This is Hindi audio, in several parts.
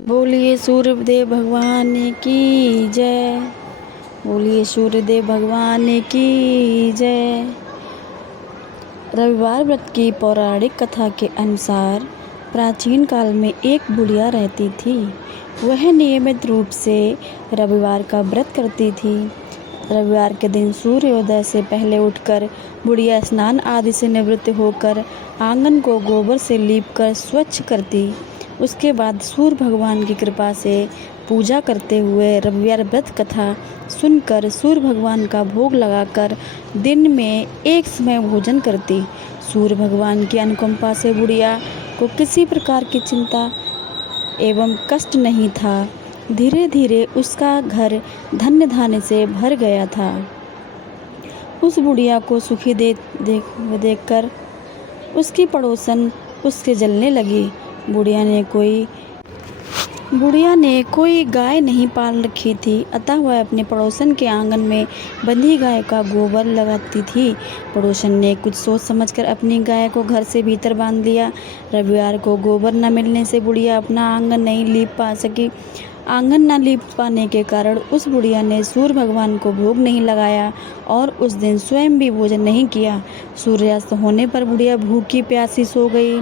बोलिए सूर्यदेव भगवान की जय। बोलिए सूर्यदेव भगवान की जय। रविवार व्रत की पौराणिक कथा के अनुसार प्राचीन काल में एक बुढ़िया रहती थी। वह नियमित रूप से रविवार का व्रत करती थी। रविवार के दिन सूर्योदय से पहले उठकर बुढ़िया स्नान आदि से निवृत्त होकर आंगन को गोबर से लीपकर स्वच्छ करती। उसके बाद सूर्य भगवान की कृपा से पूजा करते हुए रविवार व्रत कथा सुनकर सूर्य भगवान का भोग लगाकर दिन में एक समय भोजन करती। सूर्य भगवान की अनुकंपा से बुढ़िया को किसी प्रकार की चिंता एवं कष्ट नहीं था। धीरे धीरे उसका घर धन्य धान्य से भर गया था। उस बुढ़िया को सुखी देखकर उसकी पड़ोसन उससे जलने लगी। बुढ़िया ने कोई गाय नहीं पाल रखी थी, अतः वह अपने पड़ोसन के आंगन में बंधी गाय का गोबर लगाती थी। पड़ोसन ने कुछ सोच समझकर अपनी गाय को घर से भीतर बांध लिया। रविवार को गोबर न मिलने से बुढ़िया अपना आंगन नहीं लीप पा सकी। आंगन न लीप पाने के कारण उस बुढ़िया ने सूर्य भगवान को भोग नहीं लगाया और उस दिन स्वयं भी भोजन नहीं किया। सूर्यास्त होने पर बुढ़िया भूखी प्यासी सो गई।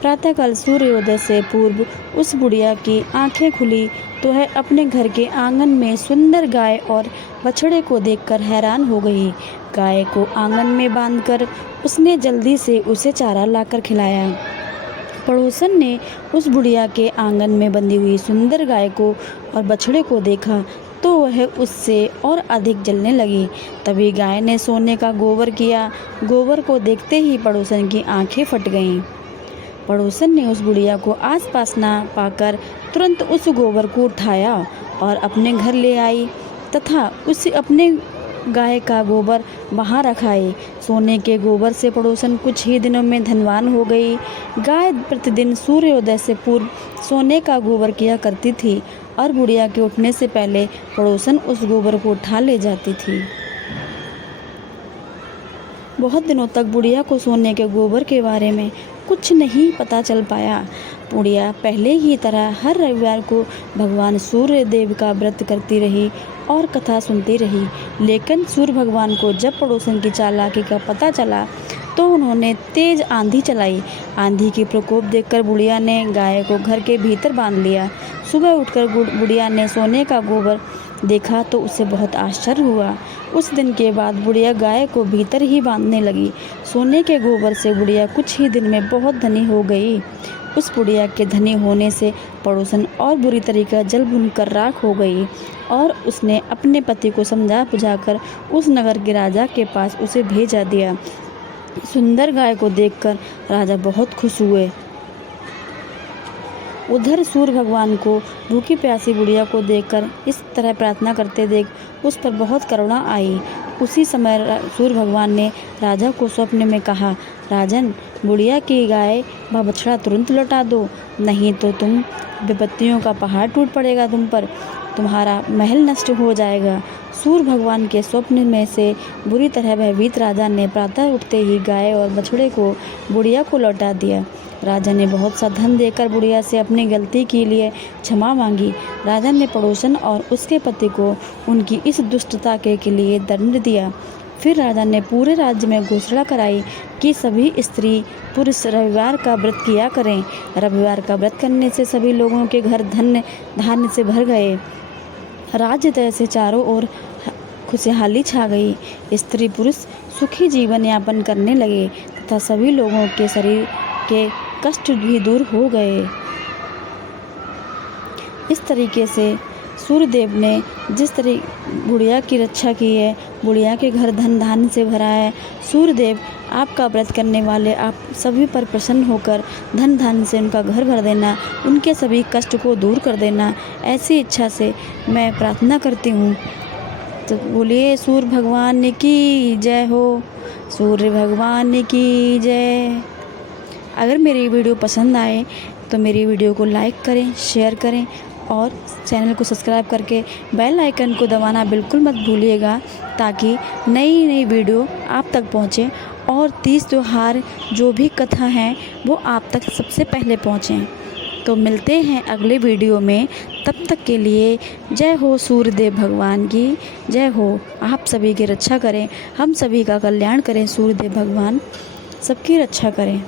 प्रातःकाल सूर्योदय से पूर्व उस बुढ़िया की आंखें खुली तो वह अपने घर के आंगन में सुंदर गाय और बछड़े को देखकर हैरान हो गई। गाय को आंगन में बांधकर उसने जल्दी से उसे चारा लाकर खिलाया। पड़ोसन ने उस बुढ़िया के आंगन में बंधी हुई सुंदर गाय को और बछड़े को देखा तो वह उससे और अधिक जलने लगी। तभी गाय ने सोने का गोबर किया। गोबर को देखते ही पड़ोसन की आंखें फट गईं। पड़ोसन ने उस बुढ़िया को आसपास ना पाकर तुरंत उस गोबर को उठाया और अपने घर ले आई तथा उसे अपने गाय का गोबर वहाँ रखाए। सोने के गोबर से पड़ोसन कुछ ही दिनों में धनवान हो गई। गाय प्रतिदिन सूर्योदय से पूर्व सोने का गोबर किया करती थी और बुढ़िया के उठने से पहले पड़ोसन उस गोबर को उठा ले जाती थी। बहुत दिनों तक बुढ़िया को सोने के गोबर के बारे में कुछ नहीं पता चल पाया। बुढ़िया पहले ही तरह हर रविवार को भगवान सूर्य देव का व्रत करती रही और कथा सुनती रही। लेकिन सूर्य भगवान को जब पड़ोसन की चालाकी का पता चला तो उन्होंने तेज आंधी चलाई। आंधी की प्रकोप देखकर बुढ़िया ने गाय को घर के भीतर बांध लिया। सुबह उठकर बुढ़िया ने सोने का गोबर देखा तो उसे बहुत आश्चर्य हुआ। उस दिन के बाद बुढ़िया गाय को भीतर ही बांधने लगी। सोने के गोबर से बुढ़िया कुछ ही दिन में बहुत धनी हो गई। उस बुढ़िया के धनी होने से पड़ोसन और बुरी तरीका जल भुन कर राख हो गई और उसने अपने पति को समझा बुझाकर उस नगर के राजा के पास उसे भेजा दिया। सुंदर गाय को देखकर राजा बहुत खुश हुए। उधर सूर्य भगवान को भूखी प्यासी बुढ़िया को देखकर इस तरह प्रार्थना करते देख उस पर बहुत करुणा आई। उसी समय सूर्य भगवान ने राजा को स्वप्न में कहा, राजन, बुढ़िया की गाय व बछड़ा तुरंत लौटा दो, नहीं तो तुम विपत्तियों का पहाड़ टूट पड़ेगा तुम पर, तुम्हारा महल नष्ट हो जाएगा। सूर्य भगवान के स्वप्न में से बुरी तरह भयभीत राजा ने प्रातः उठते ही गाय और बछड़े को बुढ़िया को लौटा दिया। राजा ने बहुत सा धन देकर बुढ़िया से अपनी गलती के लिए क्षमा मांगी। राजा ने पड़ोसन और उसके पति को उनकी इस दुष्टता के लिए दंड दिया। फिर राजा ने पूरे राज्य में घोषणा कराई कि सभी स्त्री पुरुष रविवार का व्रत किया करें। रविवार का व्रत करने से सभी लोगों के घर धन्य धान्य से भर गए। राज्य से चारों ओर खुशहाली छा गई। स्त्री पुरुष सुखी जीवन यापन करने लगे तथा सभी लोगों के शरीर के कष्ट भी दूर हो गए। इस तरीके से सूर्यदेव ने जिस तरह बुढ़िया की रक्षा की है, बुढ़िया के घर धन धान्य से भरा है। सूर्यदेव आपका व्रत करने वाले आप सभी पर प्रसन्न होकर धन धान्य से उनका घर भर देना, उनके सभी कष्ट को दूर कर देना, ऐसी इच्छा से मैं प्रार्थना करती हूँ। तो बोलिए सूर्य भगवान की जय हो। सूर्य भगवान की जय। अगर मेरी वीडियो पसंद आए तो मेरी वीडियो को लाइक करें, शेयर करें और चैनल को सब्सक्राइब करके बेल आइकन को दबाना बिल्कुल मत भूलिएगा ताकि नई नई वीडियो आप तक पहुंचे और तीज त्योहार जो भी कथा हैं वो आप तक सबसे पहले पहुंचें। तो मिलते हैं अगले वीडियो में। तब तक के लिए जय हो सूर्यदेव भगवान की, जय हो। आप सभी की रक्षा करें, हम सभी का कल्याण करें, सूर्यदेव भगवान सबकी रक्षा करें।